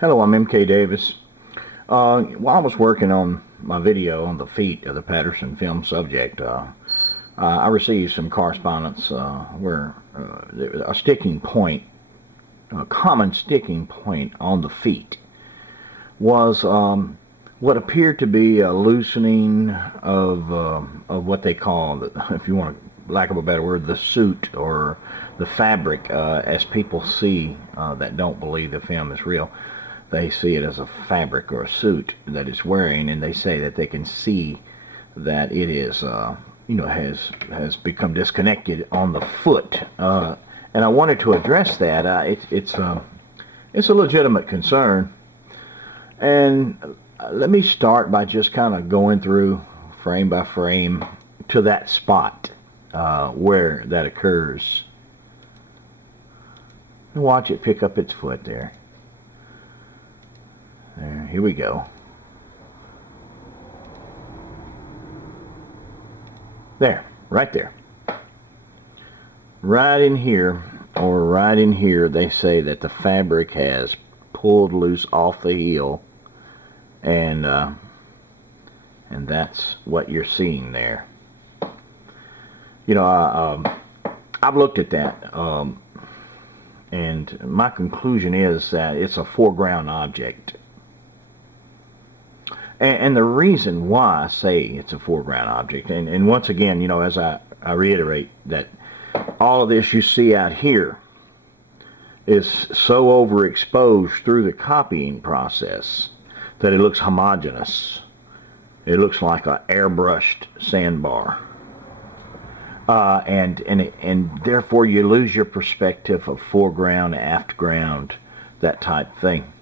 Hello, I'm M.K.Davis. While I was working on my video on the feet of the Patterson film subject, I received some correspondence where a sticking point, a common sticking point on the feet, was what appeared to be a loosening of what they call, if you want, lack of a better word, the suit or the fabric, as people see that don't believe the film is real. They see it as a fabric or a suit that it's wearing, and they say that they can see that it is, has become disconnected on the foot. And I wanted to address that. It's a legitimate concern, and let me start by just kind of going through frame by frame to that spot where that occurs. And watch it pick up its foot there. There, here we go. There, right there. Right in here, or right in here, they say that the fabric has pulled loose off the heel, and that's what you're seeing there. You know, I've looked at that, and my conclusion is that it's a foreground object. And the reason why I say it's a foreground object, and once again, you know, as I reiterate that all of this you see out here is so overexposed through the copying process that it looks homogeneous. It looks like an airbrushed sandbar. And therefore you lose your perspective of foreground, aftground, that type thing.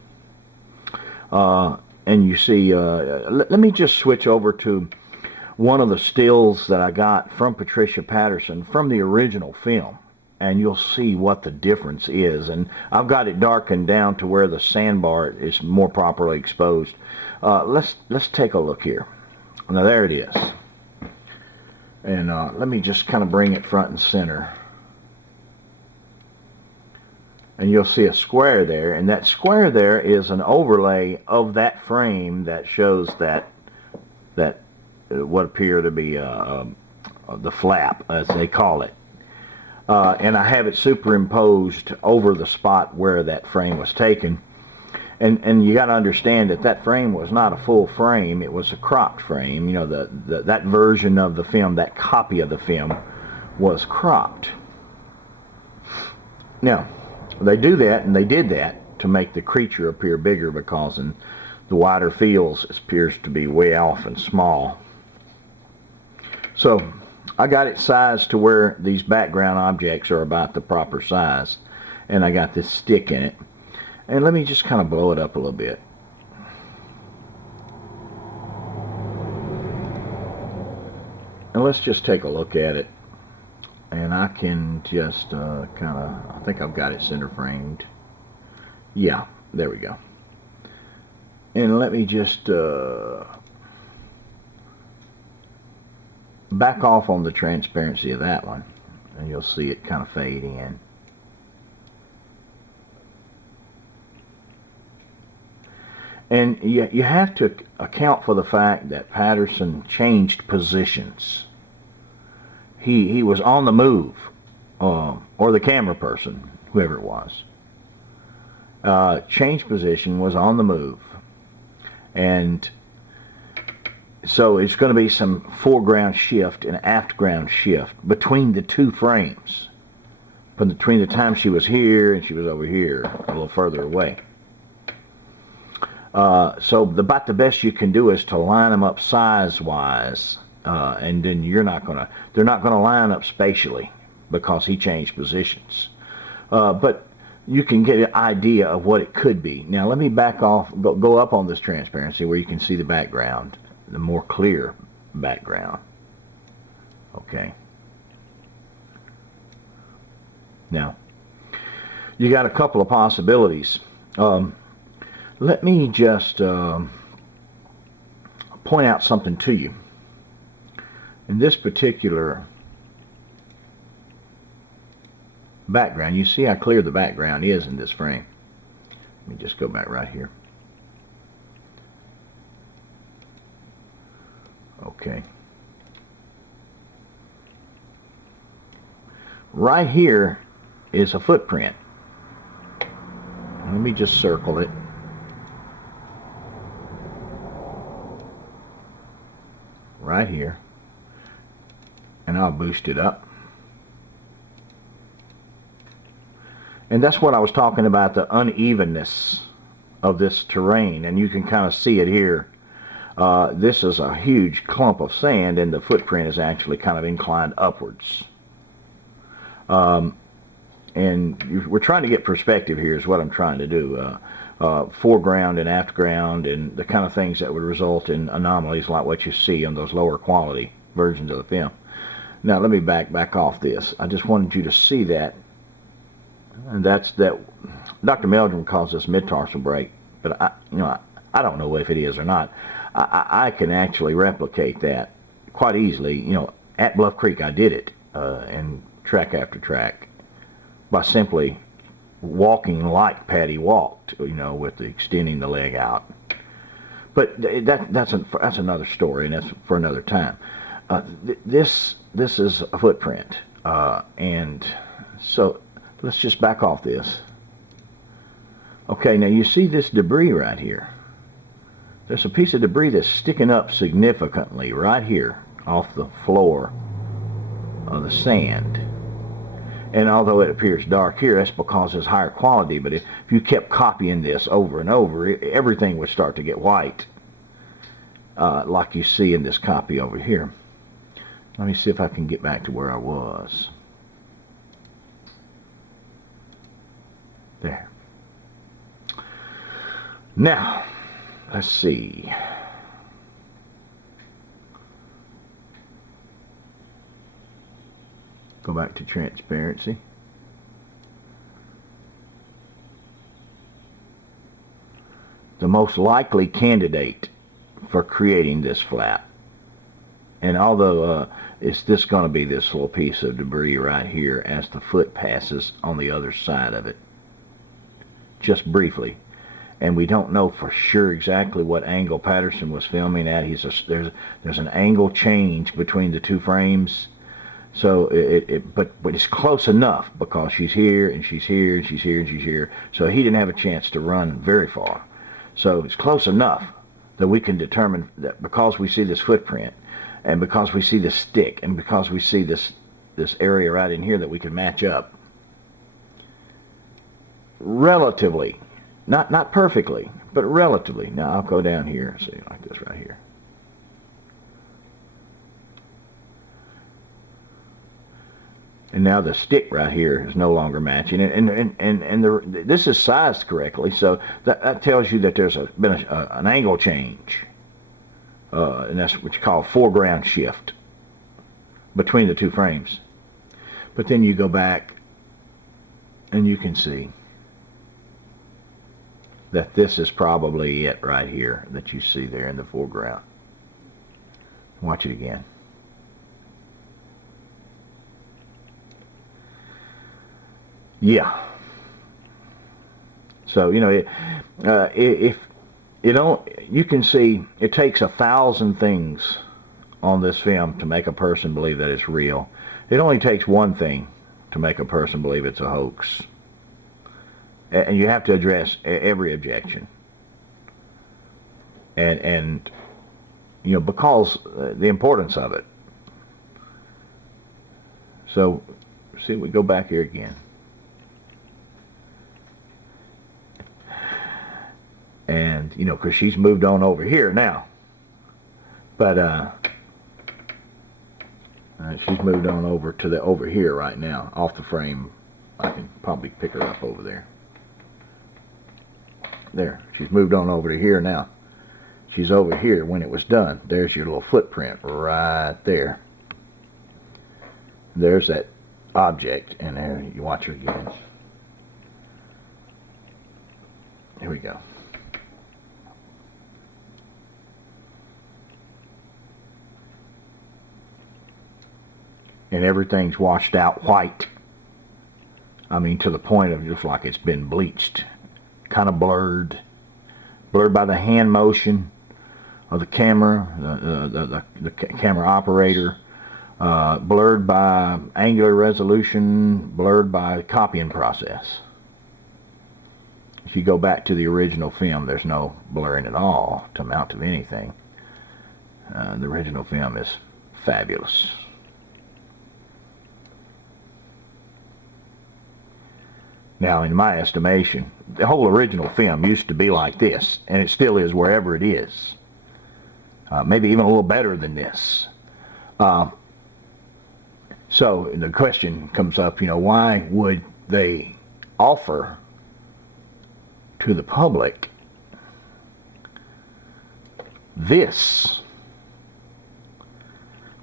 And you see, let me just switch over to one of the stills that I got from Patricia Patterson from the original film, and you'll see what the difference is. And I've got it darkened down to where the sandbar is more properly exposed. Let's take a look here. Now there it is. And let me just kind of bring it front and center. And you'll see a square there, and that square there is an overlay of that frame that shows that what appear to be the flap, as they call it. And I have it superimposed over the spot where that frame was taken. And you got to understand that that frame was not a full frame; it was a cropped frame. You know, that version of the film, that copy of the film, was cropped. Now, they do that, and they did that to make the creature appear bigger, because in the wider fields it appears to be way off and small. So I got it sized to where these background objects are about the proper size, and I got this stick in it. And let me just kind of blow it up a little bit. And let's just take a look at it. And I can just kind of, I think I've got it center framed. Yeah, there we go. And let me just back off on the transparency of that one, and you'll see it kind of fade in. And you have to account for the fact that Patterson changed positions. He was on the move, or the camera person, whoever it was, changed position, was on the move. And so it's going to be some foreground shift and aftground shift between the two frames, between the time she was here and she was over here, a little further away. So about the best you can do is to line them up size-wise, and then they're not going to line up spatially because he changed positions. But you can get an idea of what it could be. Now let me back off, go up on this transparency where you can see the background, the more clear background. Okay. Now, you got a couple of possibilities. Let me just point out something to you. In this particular background, you see how clear the background is in this frame. Let me just go back right here. Okay. Right here is a footprint. Let me just circle it. Right here. And I'll boost it up. And that's what I was talking about, the unevenness of this terrain. And you can kind of see it here. This is a huge clump of sand, and the footprint is actually kind of inclined upwards. And we're trying to get perspective here is what I'm trying to do. Foreground and afterground and the kind of things that would result in anomalies like what you see on those lower quality versions of the film. Now let me back off this. I just wanted you to see that. And that's that. Dr. Meldrum calls this mid-tarsal break, but I don't know if it is or not. I can actually replicate that quite easily. At Bluff Creek I did it, and track after track, by simply walking like Patty walked, with extending the leg out. But that's another story, and that's for another time. This is a footprint, and so let's just back off this. Okay, now you see this debris right here. There's a piece of debris that's sticking up significantly right here off the floor of the sand. And although it appears dark here, that's because it's higher quality. But if you kept copying this over and over, everything would start to get white, like you see in this copy over here. Let me see if I can get back to where I was. There. Now, let's see. Go back to transparency. The most likely candidate for creating this flat. And although it's this going to be this little piece of debris right here as the foot passes on the other side of it. Just briefly. And we don't know for sure exactly what angle Patterson was filming at. There's an angle change between the two frames. So but it's close enough because she's here and she's here and she's here and she's here. So he didn't have a chance to run very far. So it's close enough that we can determine that because we see this footprint and because we see this stick and because we see this area right in here that we can match up relatively, not perfectly, but relatively. Now I'll go down here and see like this right here. And now the stick right here is no longer matching, and this is sized correctly, so that tells you that there's been an angle change, and that's what you call foreground shift between the two frames. But then you go back, and you can see that this is probably it right here that you see there in the foreground. Watch it again. Yeah. So if you can see it takes 1,000 things on this film to make a person believe that it's real. It only takes one thing to make a person believe it's a hoax. And you have to address every objection. And because the importance of it. So see, we go back here again. And, because she's moved on over here now. But, she's moved on over to over here right now, off the frame. I can probably pick her up over there. There, she's moved on over to here now. She's over here when it was done. There's your little footprint right there. There's that object, and there, you watch her again. Here we go. And everything's washed out white. I mean, to the point of just like it's been bleached kind of blurred by the hand motion of the camera, the camera operator, blurred by angular resolution, blurred by copying process. If you go back to the original film, there's no blurring at all to amount to anything. The original film is fabulous. Now, in my estimation, the whole original film used to be like this, and it still is wherever it is. Maybe even a little better than this. So the question comes up, why would they offer to the public this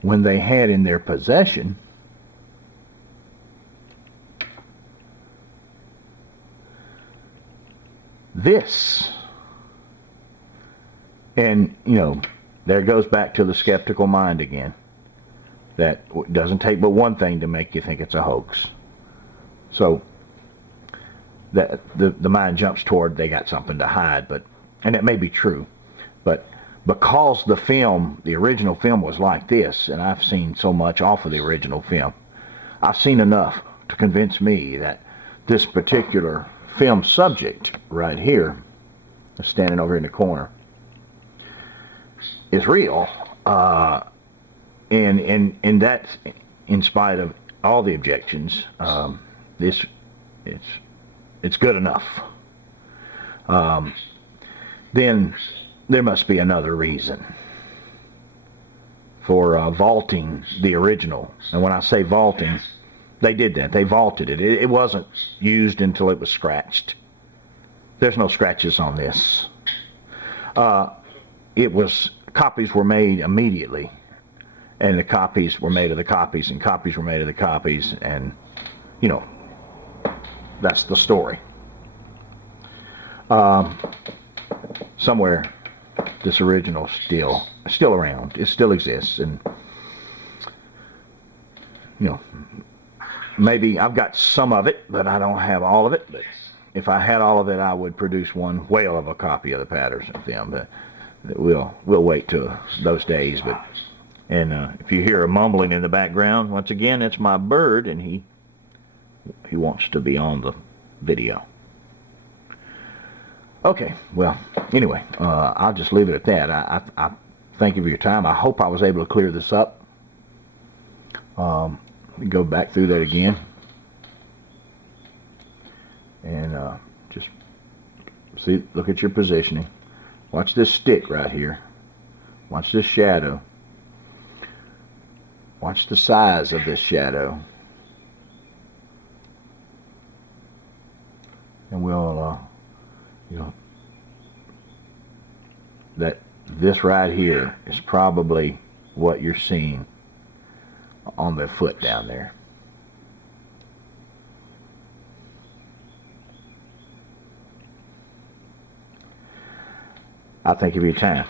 when they had in their possession this? And, there goes back to the skeptical mind again. That doesn't take but one thing to make you think it's a hoax. So that the mind jumps toward they got something to hide, and it may be true, but because the original film was like this, and I've seen so much off of the original film, I've seen enough to convince me that this particular film subject right here, standing over in the corner, is real. And that's in spite of all the objections. It's good enough. Then there must be another reason for vaulting the original. And when I say vaulting, they did that. They vaulted it. It wasn't used until it was scratched. There's no scratches on this. Copies were made immediately. And the copies were made of the copies, and copies were made of the copies, and, that's the story. Somewhere, this original still around. It still exists, and, maybe I've got some of it, but I don't have all of it. But if I had all of it, I would produce one whale of a copy of the Patterson film. But we'll wait till those days, but... And if you hear a mumbling in the background, once again, it's my bird, and he wants to be on the video. Okay, well, anyway, I'll just leave it at that. I thank you for your time. I hope I was able to clear this up. Go back through that again. And just look at your positioning. Watch this stick right here. Watch this shadow. Watch the size of this shadow. And we'll, that this right here is probably what you're seeing on the foot down there. I thank you for your time.